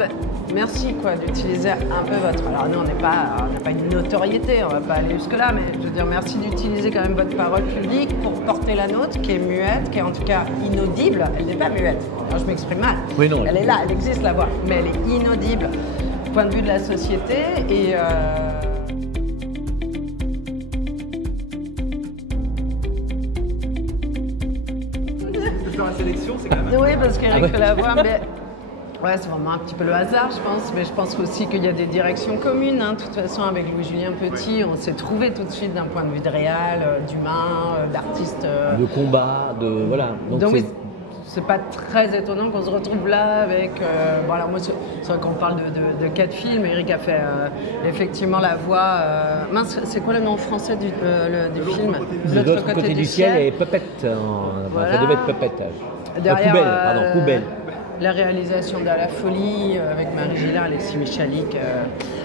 bah, merci quoi d'utiliser un peu votre... Alors nous on n'a pas une notoriété, on va pas aller jusque là, mais je veux dire merci d'utiliser quand même votre parole publique pour porter la nôtre, qui est muette, qui est en tout cas inaudible. Elle n'est pas muette, alors je m'exprime mal. Oui, non. Elle est là, elle existe la voix, mais elle est inaudible du point de vue de la société et... La sélection, c'est quand même... Oui, parce qu'Éric Lavoie, mais... Ouais, c'est vraiment un petit peu le hasard, je pense, mais je pense aussi qu'il y a des directions communes. Hein. De toute façon, avec Louis-Julien Petit, on s'est trouvé tout de suite d'un point de vue de réal, d'humain, d'artiste. De combat, de... Voilà. Donc oui, c'est pas très étonnant qu'on se retrouve là avec... bon alors moi, c'est vrai qu'on parle de 4 films. Éric a fait effectivement la voix... mince, c'est quoi le nom français du film? De l'autre côté du ciel et Puppet. Voilà. Ça devait être Puppet. Derrière, Poubelle, pardon, Poubelle. La réalisation de La Folie avec Marie Gillard, Alexis Michalik,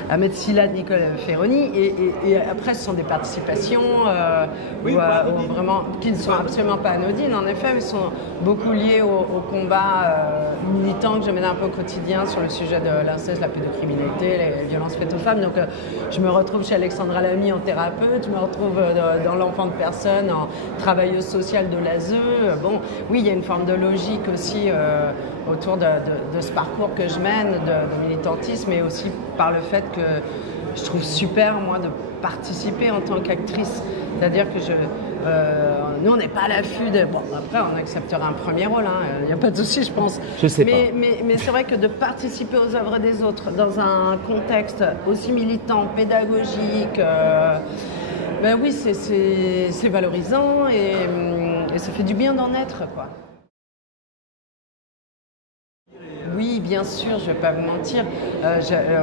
Ahmed Silla, Nicole Ferroni. Et après, ce sont des participations vraiment, qui ne sont absolument pas anodines, en effet, mais sont beaucoup liées au combat militant que je mène un peu au quotidien sur le sujet de l'inceste, la pédocriminalité, les violences faites aux femmes. Donc, je me retrouve chez Alexandra Lamy en thérapeute, je me retrouve dans l'enfant de personne en travailleuse sociale de l'ASE. Bon, oui, il y a une forme de logique aussi autour de ce parcours que je mène de militantisme, mais aussi par le fait que je trouve super, moi, de participer en tant qu'actrice. C'est-à-dire que nous, on n'est pas à l'affût de... Bon, après, on acceptera un premier rôle, il n'y a pas de souci, je pense. Je sais pas. Mais c'est vrai que de participer aux œuvres des autres dans un contexte aussi militant, pédagogique, ben oui, c'est valorisant et ça fait du bien d'en être, quoi. Oui, bien sûr, je ne vais pas vous mentir.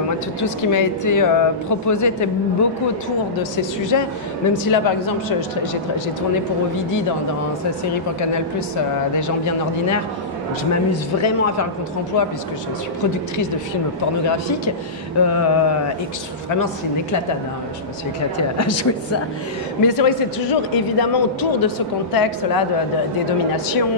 Moi, tout ce qui m'a été proposé était beaucoup autour de ces sujets. Même si là, par exemple, j'ai tourné pour Ovidie dans sa série pour Canal+, Des gens bien ordinaires. Je m'amuse vraiment à faire le contre-emploi puisque je suis productrice de films pornographiques et que vraiment c'est une éclatade. Je me suis éclatée à jouer ça. Mais c'est vrai que c'est toujours évidemment autour de ce contexte-là des dominations,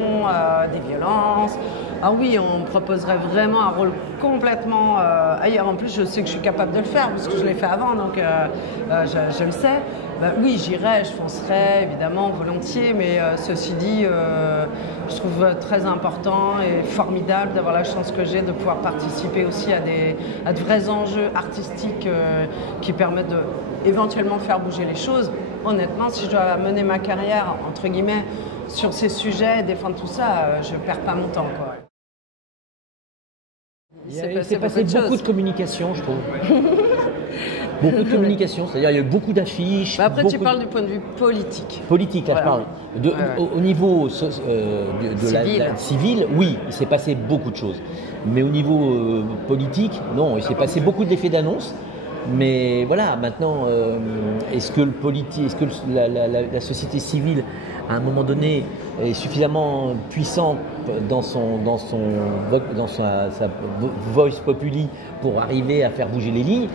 des violences. Ah oui, on me proposerait vraiment un rôle complètement ailleurs. En plus, je sais que je suis capable de le faire parce que je l'ai fait avant, donc je le sais. Oui, j'irai, je foncerai, évidemment, volontiers, mais ceci dit, je trouve très important et formidable d'avoir la chance que j'ai de pouvoir participer aussi à de vrais enjeux artistiques qui permettent de éventuellement faire bouger les choses. Honnêtement, si je dois mener ma carrière, entre guillemets, sur ces sujets, défendre tout ça, je ne perds pas mon temps, quoi. Il s'est passé beaucoup de communication, je trouve. Beaucoup de communication, c'est-à-dire il y a eu beaucoup d'affiches. Après, tu parles du point de vue politique. Politique, là, voilà. Je parle. Au niveau la civil, oui, il s'est passé beaucoup de choses. Mais au niveau politique, non, il s'est passé beaucoup d'effets d'annonce. Mais voilà, maintenant, est-ce que la société civile, à un moment donné, est suffisamment puissante dans sa voice populi pour arriver à faire bouger les lignes?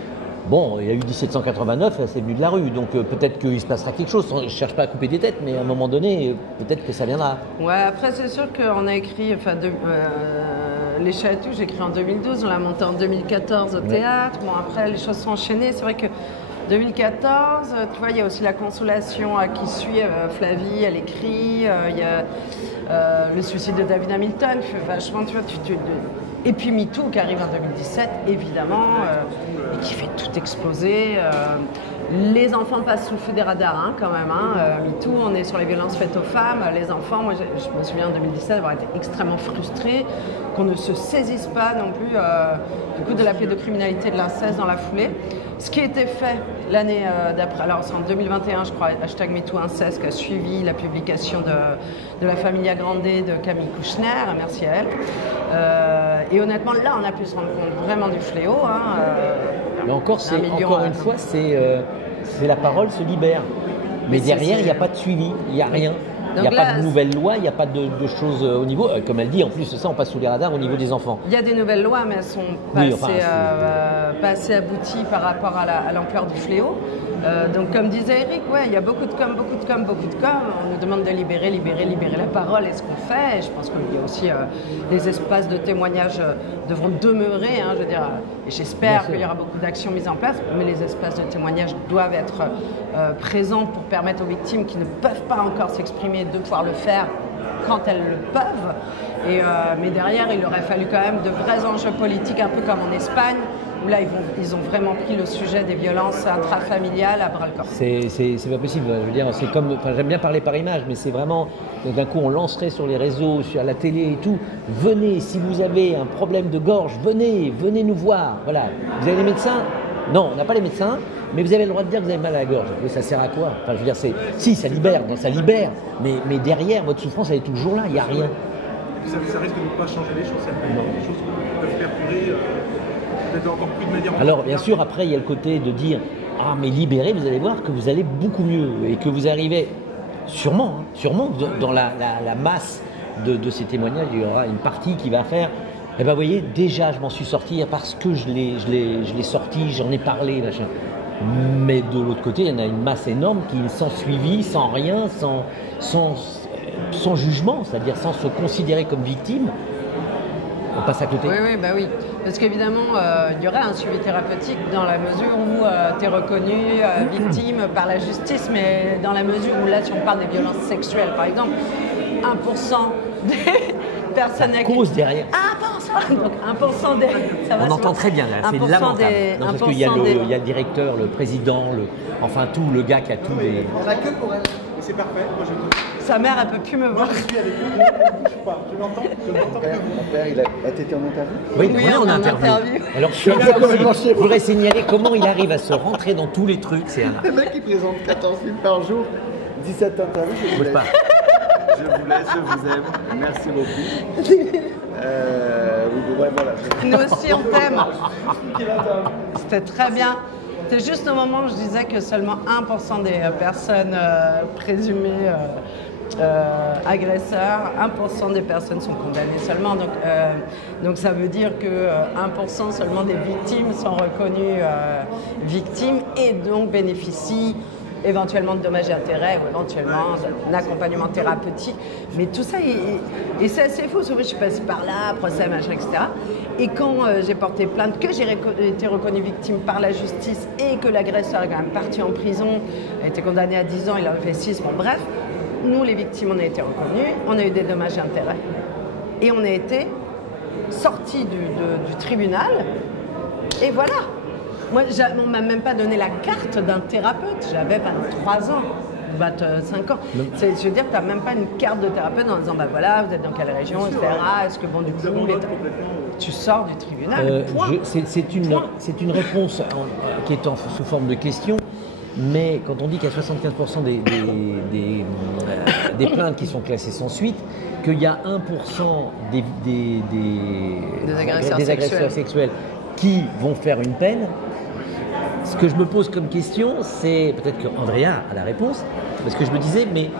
Bon, il y a eu 1789, c'est venu de la rue, donc peut-être qu'il se passera quelque chose. Je ne cherche pas à couper des têtes, mais à un moment donné, peut-être que ça viendra. Ouais, après c'est sûr qu'on a écrit, Les Chats et tout, j'ai écrit en 2012, on l'a monté en 2014 au théâtre. Bon, après les choses sont enchaînées, c'est vrai que 2014, tu vois, il y a aussi La Consolation qui suit Flavie, elle écrit, il y a le suicide de David Hamilton, vachement, tu vois, et puis MeToo qui arrive en 2017, évidemment, et qui fait tout exploser. Les enfants passent sous le feu des radars, quand même. MeToo, on est sur les violences faites aux femmes. Les enfants, moi, je me souviens en 2017 d'avoir été extrêmement frustrée qu'on ne se saisisse pas non plus du coup de la pédocriminalité de l'inceste dans la foulée. Ce qui a été fait l'année d'après, alors c'est en 2021, je crois, #MeTooInceste qui a suivi la publication de La Familia Grande de Camille Kouchner, merci à elle. Et honnêtement, là, on a pu se rendre compte vraiment du fléau. Mais encore une fois, c'est la parole se libère. Mais derrière, il n'y a pas de suivi, il n'y a rien. Il n'y a pas de nouvelles lois, il n'y a pas de choses au niveau, comme elle dit, en plus ça on passe sous les radars au niveau des enfants. Il y a des nouvelles lois, mais elles sont pas assez abouties par rapport à l'ampleur du fléau. Donc comme disait Eric, ouais, il y a beaucoup de com. On nous demande de libérer la parole, et ce qu'on fait. Et je pense qu'il y a aussi les espaces de témoignage devront demeurer, hein, je veux dire, et j'espère qu'il y aura beaucoup d'actions mises en place, mais les espaces de témoignage doivent être présents pour permettre aux victimes qui ne peuvent pas encore s'exprimer de pouvoir le faire quand elles le peuvent. Mais derrière, il aurait fallu quand même de vrais enjeux politiques, un peu comme en Espagne, où là, ils ont vraiment pris le sujet des violences intrafamiliales à bras-le-corps. C'est pas possible. Je veux dire, c'est comme, j'aime bien parler par image, mais c'est vraiment, d'un coup, on lancerait sur les réseaux, sur la télé et tout. Venez, si vous avez un problème de gorge, venez nous voir. Voilà. Vous avez les médecins? Non, on n'a pas les médecins, mais vous avez le droit de dire que vous avez mal à la gorge. Mais ça sert à quoi? Enfin, je veux dire, si, ça libère, mais derrière, votre souffrance, elle est toujours là, il n'y a rien. Ça risque de ne pas changer les choses, des choses qui peuvent perdurer peut-être encore plus de manière. Alors, bien sûr, après, il y a le côté de dire « Ah, mais libéré, vous allez voir que vous allez beaucoup mieux et que vous arrivez, sûrement, dans la masse de ces témoignages, il y aura une partie qui va faire « Eh bien, vous voyez, déjà, je m'en suis sorti parce que je l'ai sorti, j'en ai parlé, machin. » Mais de l'autre côté, il y en a une masse énorme qui, sans suivi, sans rien, sans jugement, c'est-à-dire sans se considérer comme victime, on passe à côté. Oui. Parce qu'évidemment, il y aurait un suivi thérapeutique dans la mesure où tu es reconnu victime par la justice, mais dans la mesure où là, si on parle des violences sexuelles, par exemple, 1% des personnes à cause derrière. 1%. Donc 1% des. Ça va, on entend très bien là, c'est lamentable. Parce qu'il y a le directeur, le président, enfin tout, le gars qui a tous les. On a que pour elle. Et c'est parfait. Moi, sa mère, elle peut plus me voir. Moi, je suis avec vous. Je ne bouge pas. Je n'entends que vous. Mon père, il a été en interview. Oui, on est en interview. Alors, je voudrais signaler comment il arrive à se rentrer dans tous les trucs. C'est le mec qui présente 14 films par jour, 17 interviews. Je ne bouge pas. Je vous laisse, je vous aime. Merci beaucoup. Voilà. Nous aussi, on t'aime. C'était très bien. C'est juste au moment où je disais que seulement 1% des personnes présumées agresseurs, 1% des personnes sont condamnées seulement. Donc ça veut dire que 1% seulement des victimes sont reconnues victimes et donc bénéficient éventuellement de dommages et intérêts ou éventuellement d'un accompagnement thérapeutique. Mais tout ça, et c'est assez fou. Souvent, je suis passée par là, procès, machin, etc. Et quand j'ai porté plainte, que j'ai été reconnue victime par la justice et que l'agresseur est quand même parti en prison, a été condamné à 10 ans, il en a fait 6, bon bref, nous les victimes, on a été reconnues, on a eu des dommages et intérêts. Et on a été sortis du tribunal, et voilà. Moi, on ne m'a même pas donné la carte d'un thérapeute. J'avais 23 ans, 25 ans. Je veux dire, tu n'as même pas une carte de thérapeute en disant, bah voilà, vous êtes dans quelle région, etc. Est-ce que, bon, du coup, tu sors du tribunal, c'est une réponse qui est sous forme de question, mais quand on dit qu'il y a 75% des plaintes qui sont classées sans suite, qu'il y a 1% des agresseurs sexuels qui vont faire une peine. Ce que je me pose comme question, c'est peut-être qu'Andrea a la réponse, parce que je me disais, mais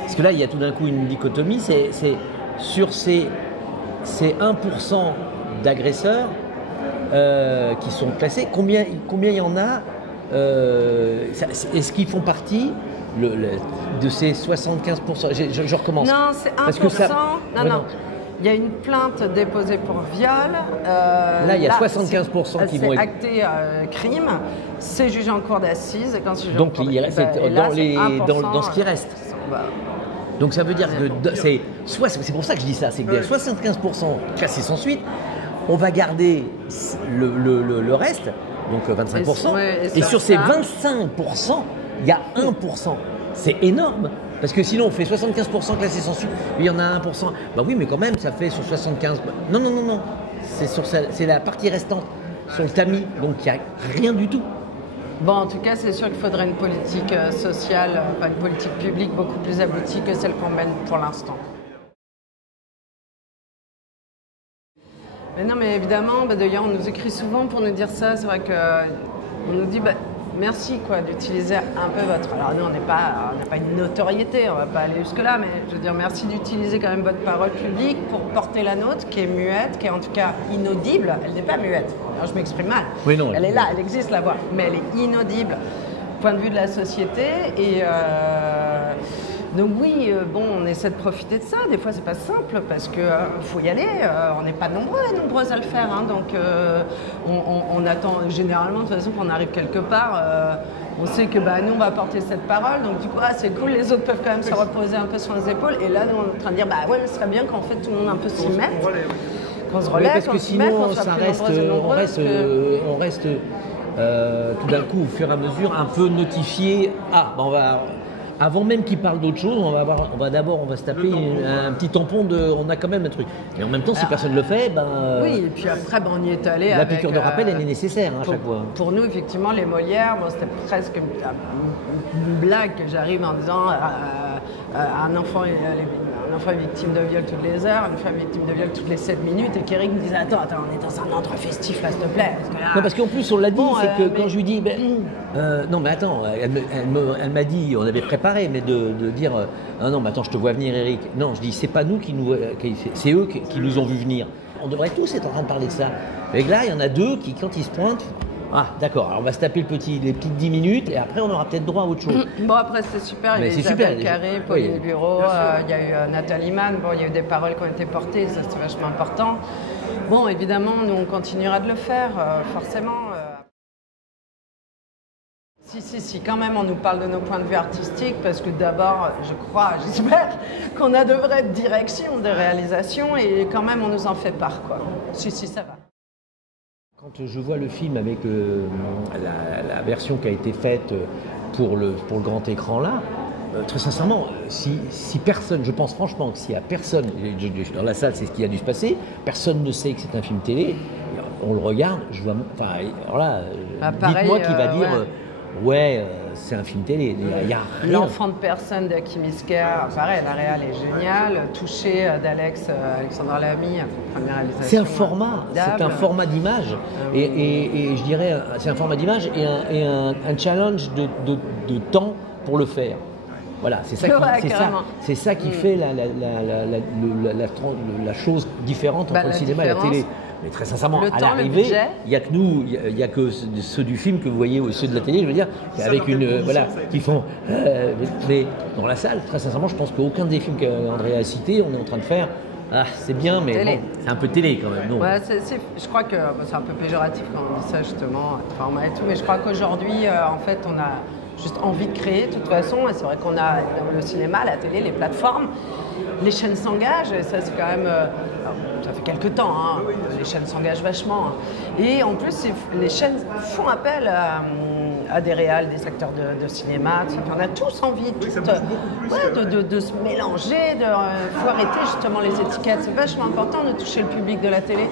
parce que là il y a tout d'un coup une dichotomie, c'est sur ces 1% d'agresseurs qui sont classés, combien il y en a, est-ce qu'ils font partie de ces 75%? Je recommence. Non, c'est 1%. Parce que ça, non. Il y a une plainte déposée pour viol. Là, il y a 75% qui vont être... C'est acté crime, c'est jugé en cour d'assises. Donc, dans ce qui reste. Donc, ça veut dire que c'est pour ça que je dis ça, c'est qu'il y a 75% classés sans suite. On va garder le reste, donc 25%. Et sur ces 25%, il y a 1%. C'est énorme. Parce que sinon, on fait 75% classés sans suite, il y en a 1%. Bah oui, mais quand même, ça fait sur 75%. Non. C'est la partie restante, sur le tamis. Donc, il n'y a rien du tout. Bon, en tout cas, c'est sûr qu'il faudrait une politique sociale, une politique publique beaucoup plus aboutie que celle qu'on mène pour l'instant. Mais non, mais évidemment, d'ailleurs, on nous écrit souvent pour nous dire ça. C'est vrai qu'on nous dit, merci quoi, d'utiliser un peu votre... Alors nous, on n'a pas une notoriété, on ne va pas aller jusque-là, mais je veux dire, merci d'utiliser quand même votre parole publique pour porter la nôtre, qui est muette, qui est en tout cas inaudible. Elle n'est pas muette, alors je m'exprime mal. Oui, non, elle est là, elle existe la voix, mais elle est inaudible, point de vue de la société. Et donc oui, bon, on essaie de profiter de ça. Des fois, c'est pas simple parce que faut y aller. On n'est pas nombreuses à le faire. Hein, donc on attend généralement, de toute façon, qu'on arrive quelque part. On sait que nous, on va porter cette parole. Donc du coup, c'est cool. Les autres peuvent quand même se reposer un peu sur les épaules. Et là, nous, on est en train de dire, ouais, mais ce serait bien qu'en fait tout le monde un peu s'y mette. Qu'on se relève, parce que sinon, ça reste, on reste tout d'un coup, au fur et à mesure, un peu notifié. On va. Avant même qu'il parle d'autre chose, on va se taper un petit tampon on a quand même un truc. Et en même temps, si personne ne le fait, oui, et puis après, on y est allé la piqûre de rappel, elle est nécessaire à chaque fois. Pour nous, effectivement, les Molières, c'était presque une blague que j'arrive en disant un enfant est victime de viol toutes les heures, une femme est victime de viol toutes les 7 minutes, et qu'Éric me disait attends, on est dans un endroit festif là, s'il te plaît. Parce qu'en plus, on l'a dit, c'est que quand je lui dis, non mais attends, elle m'a dit, on avait préparé, mais de dire, non mais attends, je te vois venir Éric. Non, je dis, c'est pas nous c'est eux qui nous ont vu venir. On devrait tous être en train de parler de ça. Et là, il y en a deux qui, quand ils se pointent, d'accord, alors on va se taper les petites 10 minutes et après on aura peut-être droit à autre chose. Bon, après c'était super, il y a eu Isabelle Carré, Pauline Bureau, il y a eu Nathalie Mann, il y a eu des paroles qui ont été portées, ça c'était vachement important. Bon, évidemment, nous on continuera de le faire, forcément. Si, quand même on nous parle de nos points de vue artistiques, parce que d'abord, j'espère qu'on a de vraies directions de réalisation et quand même on nous en fait part, quoi. Si, ça va. Quand je vois le film avec la version qui a été faite pour le grand écran là, très sincèrement, si personne, je pense franchement que s'il y a personne, dans la salle c'est ce qui a dû se passer, personne ne sait que c'est un film télé, on le regarde, dites-moi qui va dire c'est un film télé, il y a rien. L'enfant de personne de Kim Isker, pareil, la réal est géniale, Touché d'Alexandre Lamy, première réalisation. C'est un format d'image, et je dirais, c'est un format d'image et un challenge de temps pour le faire. Voilà, c'est ça qui fait la chose différente entre le cinéma et la télé. Mais très sincèrement, à l'arrivée, il n'y a que nous, il n'y a que ceux du film que vous voyez, ceux de la télé, je veux dire, avec qui font. Mais dans la salle, très sincèrement, je pense qu'aucun des films qu'André a cités, on est en train de faire. C'est bien, mais bon, c'est un peu télé quand même. Non. Ouais, je crois que c'est un peu péjoratif quand on dit ça justement, format et tout, mais je crois qu'aujourd'hui, en fait, on a juste envie de créer de toute façon, et c'est vrai qu'on a le cinéma, la télé, les plateformes, les chaînes s'engagent, et ça c'est quand même, ça fait quelques temps, les chaînes s'engagent vachement, et en plus les chaînes font appel à des réals, des acteurs de cinéma, on a tous envie de se mélanger, faut arrêter justement les étiquettes, c'est vachement important de toucher le public de la télé.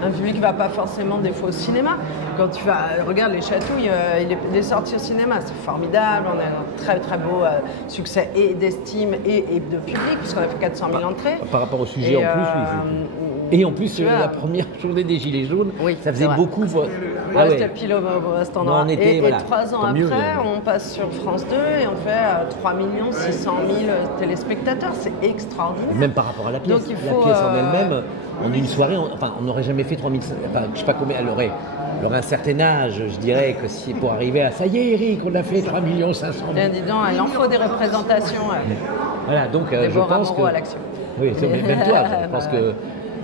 Un public qui ne va pas forcément des fois au cinéma. Quand tu regarde Les Chatouilles, il est sorti au cinéma, c'est formidable, on a un très très beau succès et d'estime et de public, puisqu'on a fait 400 000 entrées. Par rapport au sujet en plus, oui. Et en plus, la première journée des Gilets jaunes, ça faisait beaucoup. C'était pile à cet endroit. Et 3 ans après, on passe sur France 2 et on fait 3 600 000 téléspectateurs. C'est extraordinaire. Même par rapport à la pièce. Donc, la pièce en elle-même, en une soirée, on n'aurait jamais fait 3 000. Enfin, je ne sais pas combien, elle aurait un certain âge, je dirais, que si pour arriver à ça y est, Eric, on a fait 3 500 000. Bien, dis donc, il en faut des représentations. Voilà, donc je pense que. À l'action. Oui, même toi, je pense que.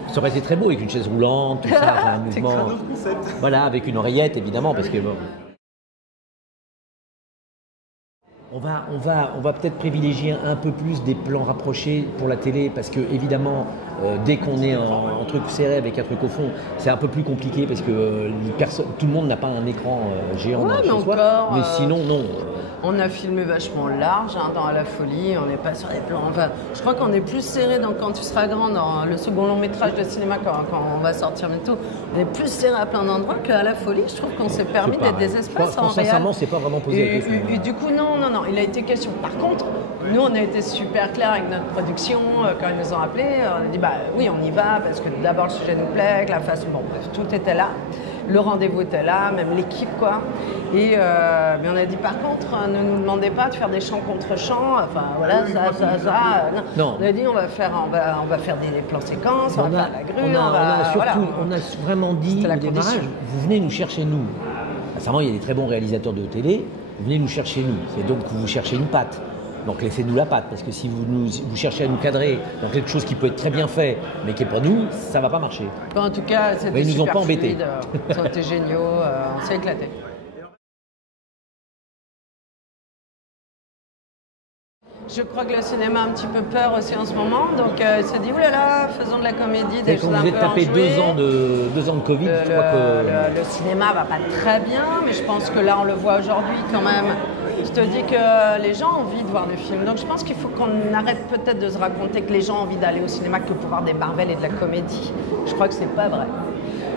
Ça aurait été très beau avec une chaise roulante, tout ça, un mouvement. Voilà, avec une oreillette évidemment, parce que bon. On va peut-être privilégier un peu plus des plans rapprochés pour la télé, parce que évidemment, dès qu'on est en truc serré avec un truc au fond, c'est un peu plus compliqué parce que tout le monde n'a pas un écran géant chez soi. Mais sinon, non. On a filmé vachement large dans la folie, on n'est pas sur les plans. Enfin, je crois qu'on est plus serré quand tu seras grand, dans le second long métrage de cinéma quand on va sortir bientôt. On est plus serré à plein d'endroits qu'à la folie. Je trouve qu'on s'est permis d'être des espaces en réel. Sincèrement, c'est pas vraiment posé la question. Et du coup, non, il a été question. Par contre, nous, on a été super clair avec notre production quand ils nous ont appelés. On a dit, oui, on y va parce que d'abord le sujet nous plaît, que la façon, bon, bref, tout était là. le rendez-vous était là, même l'équipe quoi. Et mais on a dit par contre, ne nous demandez pas de faire des chants contre chants, enfin voilà, ça. Non. On a dit on va faire des plans séquences, on va faire la grue, on a vraiment dit au démarrage, vous venez nous chercher nous. Sincèrement, il y a des très bons réalisateurs de télé, vous venez nous chercher nous. C'est donc que vous cherchez une patte. Donc laissez-nous la patte, parce que si vous cherchez à nous cadrer dans quelque chose qui peut être très bien fait, mais qui n'est pas nous, ça ne va pas marcher. Bon, en tout cas, c'était ils nous ont super pas embêtés. fluide, ils ont été géniaux, on s'est éclatés. Je crois que le cinéma a un petit peu peur aussi en ce moment, donc il s'est dit oulala, faisons de la comédie, des choses un peu enjouées. Quand vous êtes tapé 2 ans de Covid, je crois que... Le cinéma va pas très bien, mais je pense que là on le voit aujourd'hui quand même. Je te dis que les gens ont envie de voir des films, donc je pense qu'il faut qu'on arrête peut-être de se raconter que les gens ont envie d'aller au cinéma que pour voir des Marvel et de la comédie. Je crois que c'est pas vrai.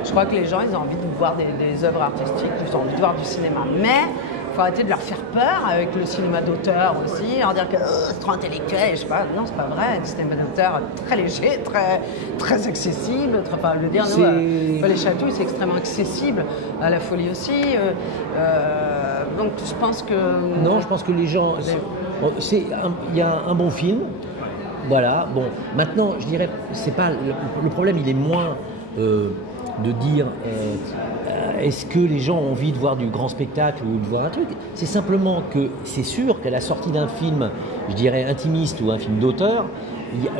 Je crois que les gens ils ont envie de voir des œuvres artistiques, ils ont envie de voir du cinéma, mais il faut arrêter de leur faire peur avec le cinéma d'auteur aussi, leur dire que c'est trop intellectuel, je sais pas, non c'est pas vrai, le cinéma d'auteur très léger, très accessible, le dire, nous, les chatouilles c'est extrêmement accessible, à la folie aussi, donc je pense que... Non, je pense que les gens, il y a un bon film, voilà, bon, maintenant je dirais, c'est pas, le problème il est moins de dire est-ce que les gens ont envie de voir du grand spectacle ou de voir un truc. C'est simplement que c'est sûr qu'à la sortie d'un film, je dirais intimiste ou un film d'auteur,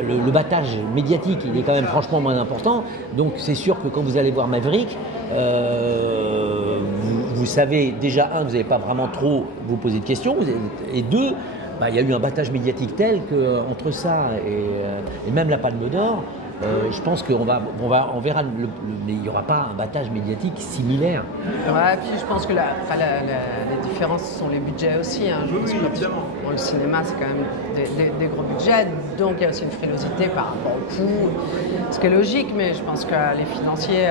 le battage médiatique il est quand même franchement moins important. Donc c'est sûr que quand vous allez voir Maverick, vous savez déjà, vous n'allez pas vraiment trop vous poser de questions, et deux, il y a eu un battage médiatique tel qu'entre ça et même la Palme d'Or, je pense qu'on verra, mais il n'y aura pas un battage médiatique similaire. Ouais, puis je pense que les différences sont les budgets aussi. Hein. Le cinéma, c'est quand même des gros budgets, donc il y a aussi une frilosité par rapport au coût, ce qui est logique, mais je pense que les financiers...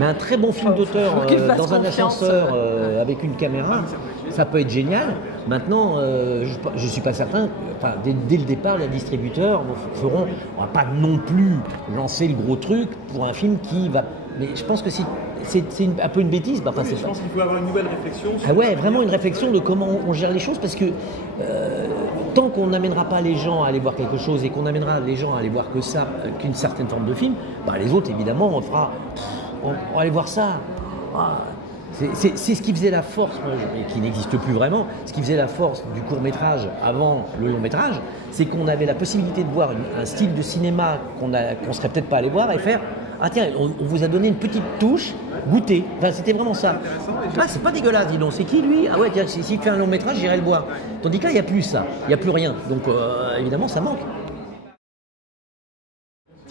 mais un très bon film d'auteur dans un ascenseur avec une caméra, ça peut être génial. Maintenant, je ne suis pas certain, dès le départ, les distributeurs feront, on ne va pas non plus lancer le gros truc pour un film qui va... Mais je pense que c'est un peu une bêtise. Je pense qu'il faut avoir une nouvelle réflexion. Vraiment une réflexion de comment on gère les choses, parce que tant qu'on n'amènera pas les gens à aller voir quelque chose et qu'on amènera les gens à aller voir qu'une certaine forme de film, les autres, évidemment, on va aller voir ça. C'est ce qui faisait la force, mais qui n'existe plus vraiment, ce qui faisait la force du court-métrage avant le long-métrage, c'est qu'on avait la possibilité de voir un style de cinéma qu'on serait peut-être pas allé voir et faire « Ah tiens, on vous a donné une petite touche, goûtez ». C'était vraiment ça. C'est pas dégueulasse, dis donc. C'est qui lui? Ah ouais, tiens, s'il fait un long-métrage, j'irai le voir. Tandis que là, il n'y a plus ça, il n'y a plus rien. Donc évidemment, ça manque.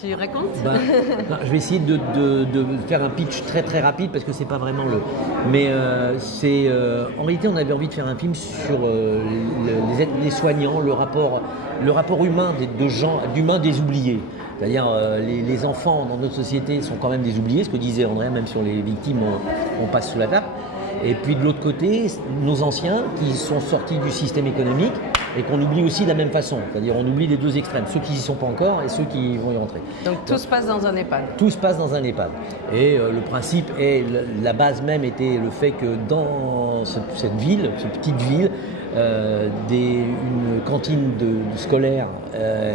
Tu racontes? Je vais essayer de faire un pitch très très rapide parce que c'est pas vraiment le. Mais en réalité, on avait envie de faire un film sur les soignants, le rapport humain d'humains des oubliés. C'est-à-dire les enfants dans notre société sont quand même des oubliés, ce que disait André, même sur les victimes, on passe sous la table. Et puis de l'autre côté, nos anciens qui sont sortis du système économique et qu'on oublie aussi de la même façon. C'est-à-dire on oublie les deux extrêmes, ceux qui n'y sont pas encore et ceux qui vont y rentrer. Donc tout se passe dans un EHPAD. Tout se passe dans un EHPAD. Et le principe est, la base même était le fait que dans cette ville, cette petite ville, une cantine scolaire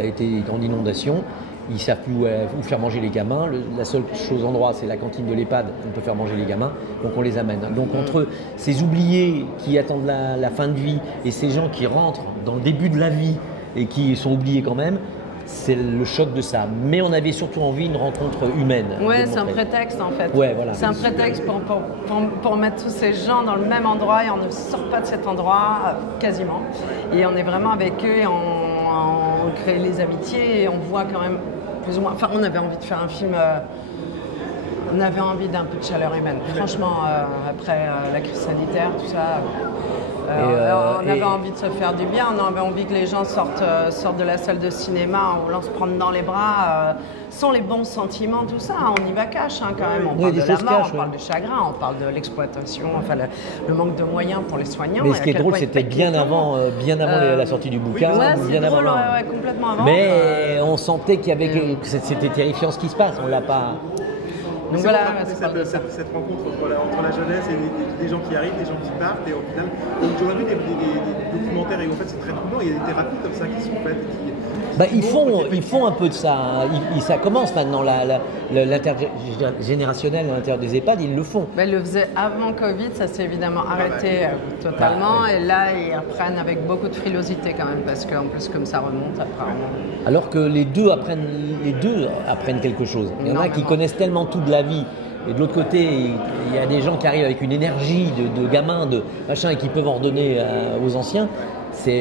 était en inondation. Ils ne savent plus où faire manger les gamins. La seule endroit, c'est la cantine de l'EHPAD où on peut faire manger les gamins. Donc on les amène. Donc entre ces oubliés qui attendent la fin de vie et ces gens qui rentrent dans le début de la vie et qui sont oubliés quand même, c'est le choc de ça. Mais on avait surtout envie d'une rencontre humaine. Ouais, c'est un prétexte en fait. Ouais, voilà. C'est un prétexte pour mettre tous ces gens dans le même endroit et on ne sort pas de cet endroit quasiment. Et on est vraiment avec eux et on crée les amitiés et on voit quand même plus ou moins. Enfin, on avait envie de faire un film. On avait envie d'un peu de chaleur humaine. Franchement, après la crise sanitaire, tout ça. On avait envie de se faire du bien, on avait envie que les gens sortent de la salle de cinéma en voulant se prendre dans les bras, sans les bons sentiments, tout ça. On y va cash quand même. On parle de la mort, on parle du chagrin, on parle de l'exploitation, enfin le manque de moyens pour les soignants. Mais ce qui est drôle, c'était bien avant la sortie du bouquin. Bien avant. Ouais, complètement avant. Mais on sentait qu'il y avait c'était terrifiant ce qui se passe. On l'a pas. Donc voilà, cette rencontre entre la jeunesse et les gens qui arrivent, les gens qui partent, et au final, j'aurais vu des documentaires et en fait c'est très troublant, il y a des thérapies comme ça qui sont faites. Ils font un peu de ça. Ça commence maintenant, l'intergénérationnel à l'intérieur des EHPAD, ils le font. Ils le faisaient avant Covid, ça s'est évidemment arrêté totalement. Et là, ils reprennent avec beaucoup de frilosité quand même, parce qu'en plus, comme ça remonte apparemment. Alors que les deux apprennent quelque chose. Il y en a qui connaissent tellement tout de la vie. Et de l'autre côté, il y a des gens qui arrivent avec une énergie de gamins, de machin, et qui peuvent en donner aux anciens.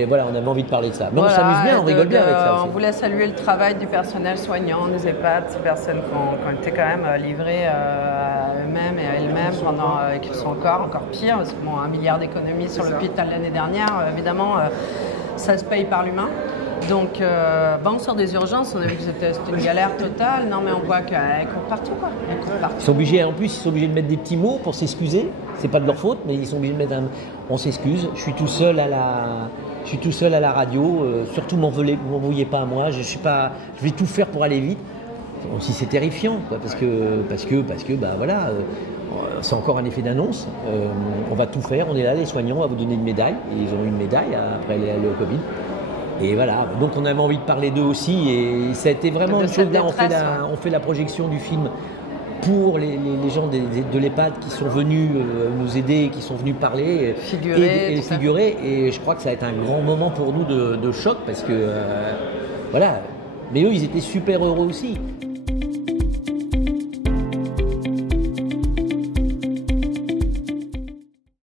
Voilà, on avait envie de parler de ça. Mais on s'amuse bien, on rigole bien avec ça aussi. On voulait saluer le travail du personnel soignant, des EHPAD, ces personnes qui ont été quand même livrées à eux-mêmes et à elles-mêmes et qui sont encore pire, parce que 1 milliard d'économies sur l'hôpital l'année dernière, évidemment, ça se paye par l'humain. Donc, on sort des urgences, on a vu que c'était une galère totale. Non, mais on voit qu'elles courent partout, quoi. Elles courent partout. Ils sont obligés de mettre des petits mots pour s'excuser. C'est pas de leur faute, mais ils sont obligés de mettre on s'excuse. Je suis tout seul à la radio. Surtout, m'en vouliez pas à moi. Je vais tout faire pour aller vite. Aussi, c'est terrifiant, quoi, parce que, voilà. C'est encore un effet d'annonce. On va tout faire. On est là, les soignants, on va vous donner une médaille. Et ils ont eu une médaille après le Covid. Et voilà, donc on avait envie de parler d'eux aussi, et ça a été vraiment une chose. Là, on fait la projection du film pour les gens de l'EHPAD qui sont venus nous aider, qui sont venus parler et figurer. Et je crois que ça va être un grand moment pour nous de choc, parce que voilà. Mais eux, ils étaient super heureux aussi.